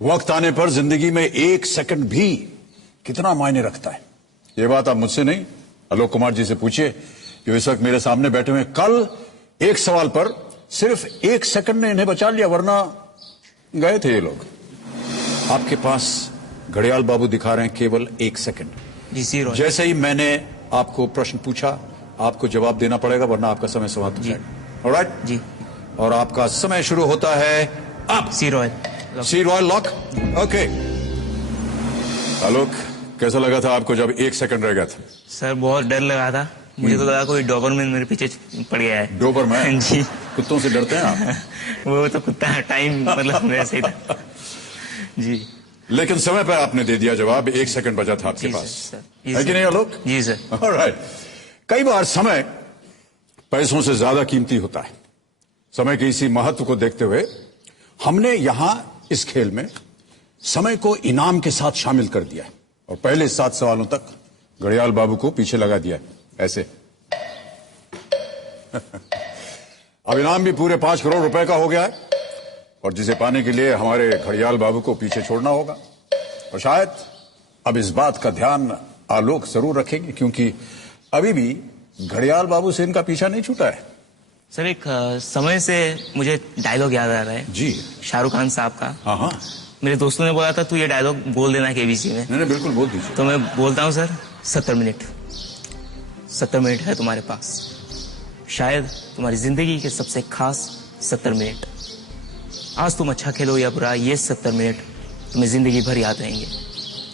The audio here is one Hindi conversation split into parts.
वक्त आने पर जिंदगी में एक सेकंड भी कितना मायने रखता है, ये बात आप मुझसे नहीं आलोक कुमार जी से पूछिए, जो इस वक्त मेरे सामने बैठे हुए। कल एक सवाल पर सिर्फ एक सेकंड ने इन्हें बचा लिया, वरना गए थे ये लोग। आपके पास घड़ियाल बाबू दिखा रहे हैं केवल एक सेकंड। जैसे ही मैंने आपको प्रश्न पूछा, आपको जवाब देना पड़ेगा, वरना आपका समय समाप्त हो जाएगा। ऑलराइट जी। और आपका समय शुरू होता है अब। सी रॉयल लॉक। ओके आलोक, कैसा लगा था आपको जब एक सेकंड रह गया था? सर बहुत डर लगा था, मुझे तो लगा कोई डॉबरमैन मेरे पीछे पड़ गया है। डॉबरमैन? जी। कुत्तों से डरते हैं आप? वो तो कुत्ता है, टाइम मतलब वैसे ही था। जी। लेकिन समय पर आपने दे दिया जवाब, एक सेकंड बचा था आपके पास, है कि नहीं आलोक? जी सर। ऑलराइट। कई बार समय पैसों से ज्यादा कीमती होता है। समय के इसी महत्व को देखते हुए हमने यहां इस खेल में समय को इनाम के साथ शामिल कर दिया है और पहले 7 सवालों तक घड़ियाल बाबू को पीछे लगा दिया है, ऐसे। अब इनाम भी पूरे 5 करोड़ रुपए का हो गया है और जिसे पाने के लिए हमारे घड़ियाल बाबू को पीछे छोड़ना होगा। और शायद अब इस बात का ध्यान आलोक जरूर रखेंगे, क्योंकि अभी भी घड़ियाल बाबू से इनका पीछा नहीं छूटा है। सर एक समय से मुझे डायलॉग याद आ रहा है जी। शाहरुख खान साहब का। हाँ। मेरे दोस्तों ने बोला था तू ये डायलॉग बोल देना केबीसी में। नहीं बिल्कुल बोल दीजिए। तो मैं बोलता हूँ सर, 70 मिनट 70 मिनट है तुम्हारे पास, शायद तुम्हारी जिंदगी के सबसे खास 70 मिनट। आज तुम अच्छा खेलो या बुरा, ये 70 मिनट तुम्हें जिंदगी भर याद रहेंगे।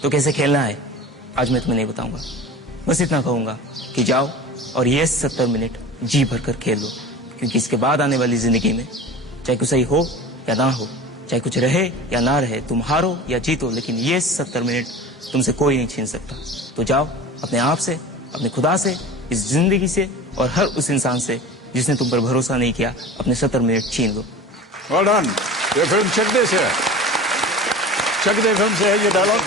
तो कैसे खेलना है आज मैं तुम्हें नहीं बताऊंगा, बस इतना कहूंगा कि जाओ और ये 70 मिनट जी भर कर खेल लो, क्योंकि इसके बाद आने वाली जिंदगी में चाहे कुछ सही हो या ना हो, चाहे कुछ रहे या ना रहे, तुम हारो या जीतो, लेकिन ये 70 मिनट तुमसे कोई नहीं छीन सकता। तो जाओ अपने आप से, अपने खुदा से, इस जिंदगी से और हर उस इंसान से जिसने तुम पर भरोसा नहीं किया, अपने 70 मिनट छीन लो। Well done. ये फिल्म चक दे से है, चक दे फिल्म से है ये डायलॉग।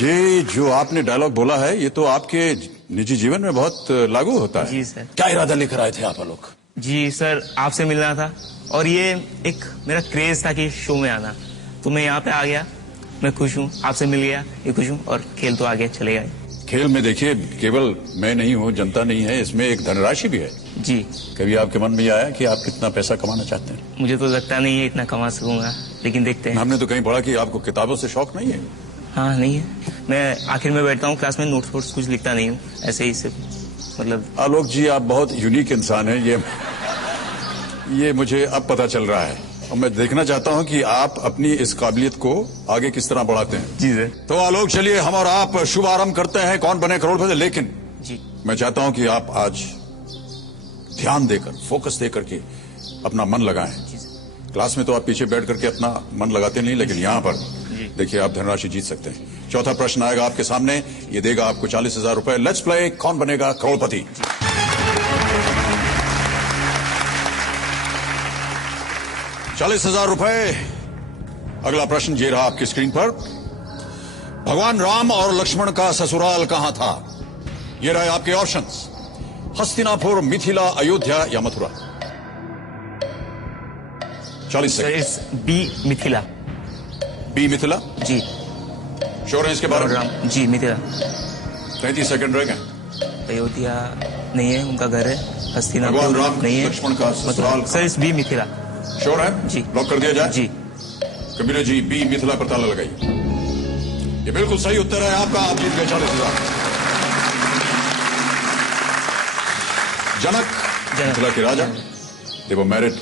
ये जो आपने डायलॉग बोला है, ये तो आपके निजी जीवन में बहुत लागू होता है। जी सर। क्या इरादा लेकर आए थे आप आलोक? जी सर, आपसे मिलना था और ये एक मेरा क्रेज था कि शो में आना, तो मैं यहाँ पे आ गया। मैं खुश हूँ, आपसे मिल गया, ये खुश हूँ और खेल तो आगे चले गए। खेल में देखिए केवल मैं नहीं हूँ, जनता नहीं है, इसमें एक धनराशि भी है। जी। कभी आपके मन में आया कि आप कितना पैसा कमाना चाहते हैं? मुझे तो लगता नहीं है इतना कमा सकूंगा, लेकिन देखते हैं। हमने तो कहीं पढ़ा कि आपको किताबों से शौक नहीं है। हाँ नहीं है, मैं आखिर में बैठता हूँ क्लास में, नोट्स वोट्स कुछ लिखता नहीं हूँ, ऐसे ही सिर्फ मतलब। आलोक जी आप बहुत यूनिक इंसान हैं, ये मुझे अब पता चल रहा है और मैं देखना चाहता हूं कि आप अपनी इस काबिलियत को आगे किस तरह बढ़ाते हैं। जी सर। तो आलोक चलिए हम और आप शुभ आरंभ करते हैं कौन बने करोड़पति। लेकिन जी मैं चाहता हूं कि आप आज ध्यान देकर, फोकस देकर के अपना मन लगाएं। क्लास में तो आप पीछे बैठ करके अपना मन लगाते नहीं, लेकिन यहाँ पर देखिए आप धनराशि जीत सकते हैं। चौथा प्रश्न आएगा आपके सामने, ये देगा आपको 40,000 रुपए। लेट्स प्ले कौन बनेगा करोड़पति। 40,000 रुपए। अगला प्रश्न ये रहा आपकी स्क्रीन पर। भगवान राम और लक्ष्मण का ससुराल कहां था? ये रहे आपके ऑप्शंस, हस्तिनापुर, मिथिला, अयोध्या या Mathura. 40 second. B Mithila. B Mithila? जी। श्योर है इसके बारे में? जी मिथिला। 33 सेकंड रह गए। अयोध्या नहीं है, उनका घर है। हस्तिनापुर भगवान राम नहीं है, लक्ष्मण का ससुराल। सर इस बी मिथिला। श्योर है? जी। लॉक कर दिया जाए? जी। कबीर जी बी मिथिला पर ताला लगाइए। ये बिल्कुल सही उत्तर है आपका, आप जीत गए 40,000। जनक मिथिला के राजा, they were married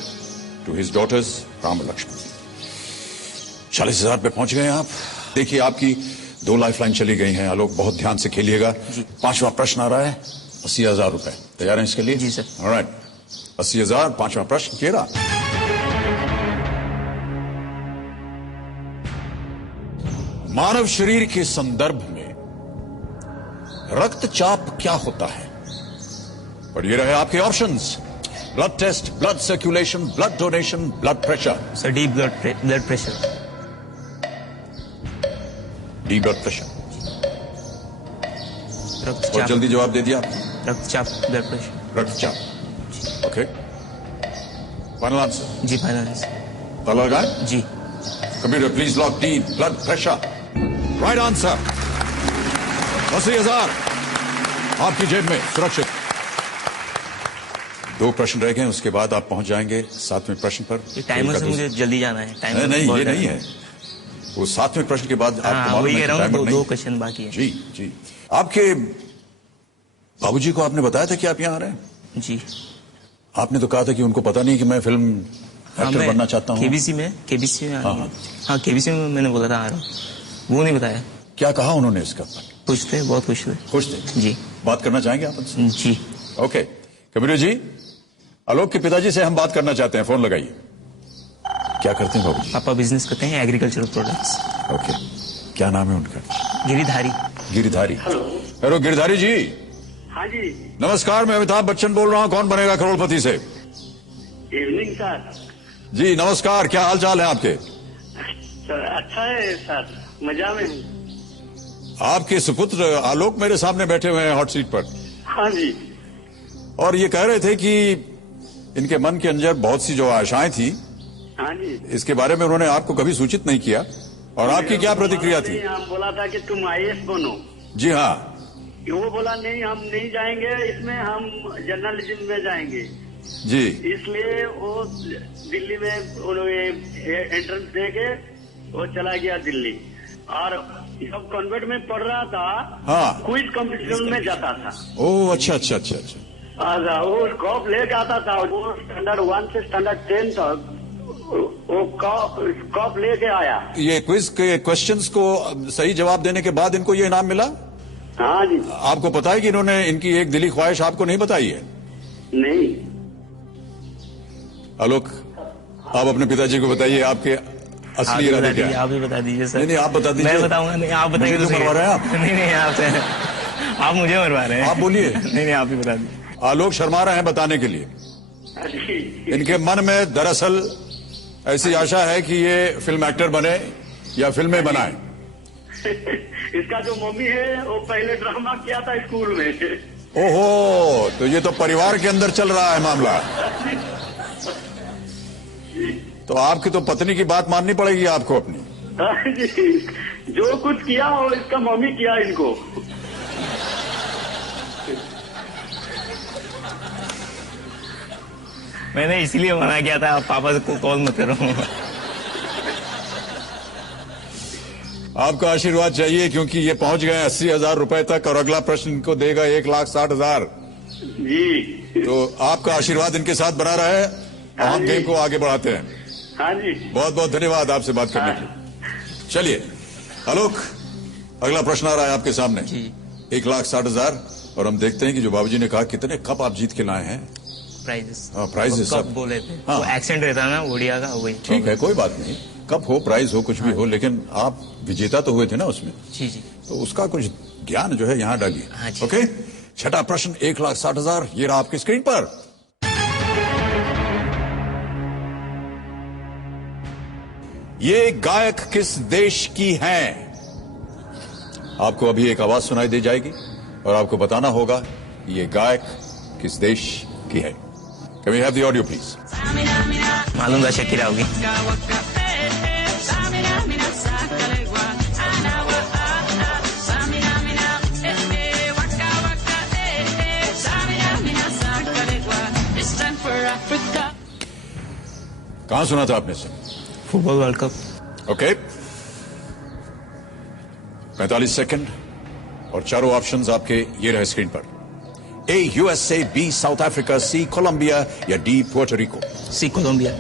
to his daughters Ram और लक्ष्मण। 40,000 पे पहुंच गए आप। देखिए आपकी 2 लाइफलाइन चली गई हैं आलोक, बहुत ध्यान से खेलिएगा। 5वां प्रश्न आ रहा है, 80,000 रुपए। तैयार हैं इसके लिए? जी सर। ऑलराइट, 80,000। 5वां प्रश्न ये रहा। मानव शरीर के संदर्भ में रक्तचाप क्या होता है? और ये रहे आपके options, blood test, blood circulation, blood donation, blood pressure. Sir D blood pressure. D blood pressure. रक्तचाप। बहुत जल्दी जवाब दे दिया आपने। रक्तचाप, ब्लड प्रेशर। रक्तचाप। Okay, final answer? जी फाइनल आंसर। ताला लगाए? जी। Computer please lock D blood pressure. Right answer 80,000 आपकी जेब में सुरक्षित। 2 प्रश्न रह गए, उसके बाद आप पहुंच जाएंगे 7वें प्रश्न पर। टाइमर से मुझे जल्दी जाना है। टाइमर नहीं, ये नहीं है, वो 7वें प्रश्न के बाद आपको मालूम है टाइमर नहीं। 2 क्वेश्चन बाकी है। जी जी। आपके बाबूजी को आपने बताया था कि आप यहाँ आ रहे हैं? जी। आपने तो कहा था कि उनको पता नहीं कि मैं फिल्म एक्टर बनना चाहता हूँ। केबीसी में हाँ केबीसी में मैंने बोला था आ रहा हूँ, वो नहीं बताया। क्या कहा उन्होंने इसका? खुश थे, बहुत खुश थे। खुश थे? जी। बात करना चाहेंगे आप उनसे? जी। ओके कबीर जी, आलोक के पिताजी से हम बात करना चाहते हैं, फोन लगाइए। क्या करते हैं बाबूजी? पापा बिजनेस करते हैं एग्रीकल्चरल प्रोडक्ट्स। ओके, क्या नाम है उनका? गिरिधारी। गिरिधारी। हेलो गिरिधारी जी। हाँ जी। नमस्कार, मैं अमिताभ बच्चन बोल रहा हूँ, कौन बनेगा करोड़पति से। Evening sir. जी नमस्कार, क्या हाल चाल है आपके? सर अच्छा है सर, मजा में हूँ। आपके सुपुत्र आलोक मेरे सामने बैठे हुए हैं हॉट सीट पर। हाँ जी। और ये कह रहे थे कि इनके मन के अंदर बहुत सी जो आशाएं थी, हाँ जी। इसके बारे में उन्होंने आपको कभी सूचित नहीं किया, और आपकी क्या प्रतिक्रिया थी? हम बोला था कि तुम IAS बनो। जी हाँ। वो बोला नहीं, हम नहीं जाएंगे इसमें, हम जर्नलिज्म में जाएंगे। जी। इसलिए वो दिल्ली में एंट्रेंस दे के वो चला गया दिल्ली, और जब कॉन्वेंट में पढ़ रहा था हाँ। क्विज कंपटीशन में जाता था। ओह अच्छा अच्छा अच्छा अच्छा। वो कॉप लेके आता था, वो स्टैंडर्ड 1 से स्टैंडर्ड 10 तक वो कॉप लेके आया। ये क्विज के क्वेश्चंस को सही जवाब देने के बाद इनको ये इनाम मिला? हाँ जी। आपको पता है कि इन्होंने इनकी एक दिली ख्वाहिश आपको नहीं बताई है? नहीं। आलोक, आप अपने पिताजी को बताइए आपके असली इरादे क्या है। आप ही बता दीजिए सर। नहीं आप बता दीजिए। मैं बताऊंगा नहीं, आप बताइए। मुझे क्यों मरवा रहे हैं आप? नहीं आप मुझे मरवा रहे हैं। आप बोलिए। नहीं आप ही बता दीजिए। आलोक शर्मा रहे हैं बताने के लिए। इनके मन में दरअसल ऐसी आशा है कि ये फिल्म एक्टर बने या फिल्में बनाए। इसका जो मम्मी है वो पहले ड्रामा किया था स्कूल में। ओहो, तो ये तो परिवार के अंदर चल रहा है मामला। तो आपकी तो पत्नी की बात माननी पड़ेगी आपको अपनी। जो कुछ किया वो इसका मम्मी किया इनको। मैंने इसीलिए मना किया था, आप पापा को कॉल मत करो। आपका आशीर्वाद चाहिए, क्योंकि ये पहुंच गए 80,000 रुपए तक, और अगला प्रश्न इनको देगा 1,60,000। जी। तो आपका आशीर्वाद इनके साथ बना रहे, और हम गेम को आगे बढ़ाते हैं। हाँ जी। बहुत बहुत धन्यवाद आपसे बात करने के लिए। चलिए आलोक, अगला प्रश्न आ रहा है आपके सामने। 1,60,000, और हम देखते हैं कि जो बाबूजी ने कहा कितने कप आप जीत के लाए हैं। प्राइजेस। प्राइजेस सब बोले थे। हाँ। वो एक्सेंट रहता है ना ओडिया का, वही। ठीक है, कोई बात नहीं, कप हो प्राइज हो कुछ भी हो, लेकिन आप विजेता तो हुए थे ना उसमें। जी जी। तो उसका कुछ ज्ञान जो है यहाँ डालिए। हाँ जी। ओके, छठा प्रश्न 1,60,000 ये रहा आपकी स्क्रीन पर। ये गायक किस देश की हैं? आपको अभी एक आवाज सुनाई दी जाएगी और आपको बताना होगा कि ये गायक किस देश की है। Can we have the audio please? मालूम था शकीरा होगी। कहां सुना था आपने से? Football world cup. Okay, 45 second और चारों ऑप्शंस आपके ये रहे स्क्रीन पर। A USA, B South Africa, C Colombia या D Puerto Rico. C Colombia.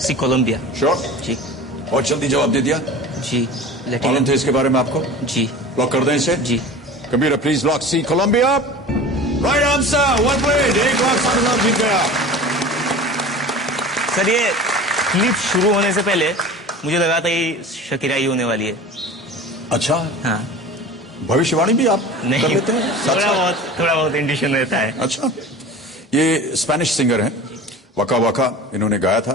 C Colombia. Sure? जी। बहुत जल्दी जवाब दे दिया। जी। मालूम थे इसके बारे में आपको? जी। लॉक कर दें इसे? जी। Computer please lock C Colombia. Right answer, 1 point, 1,60,000 जीत गया। सर ये क्लिप शुरू होने से पहले मुझे लगा था ये शकीरा ही होने वाली है। अच्छा, हाँ। भविष्यवाणी भी आप नहीं, कर लेते हैं? थोड़ा बहुत इंट्यूशन रहता है। अच्छा, ये स्पेनिश सिंगर हैं, वका वका इन्होंने गाया था।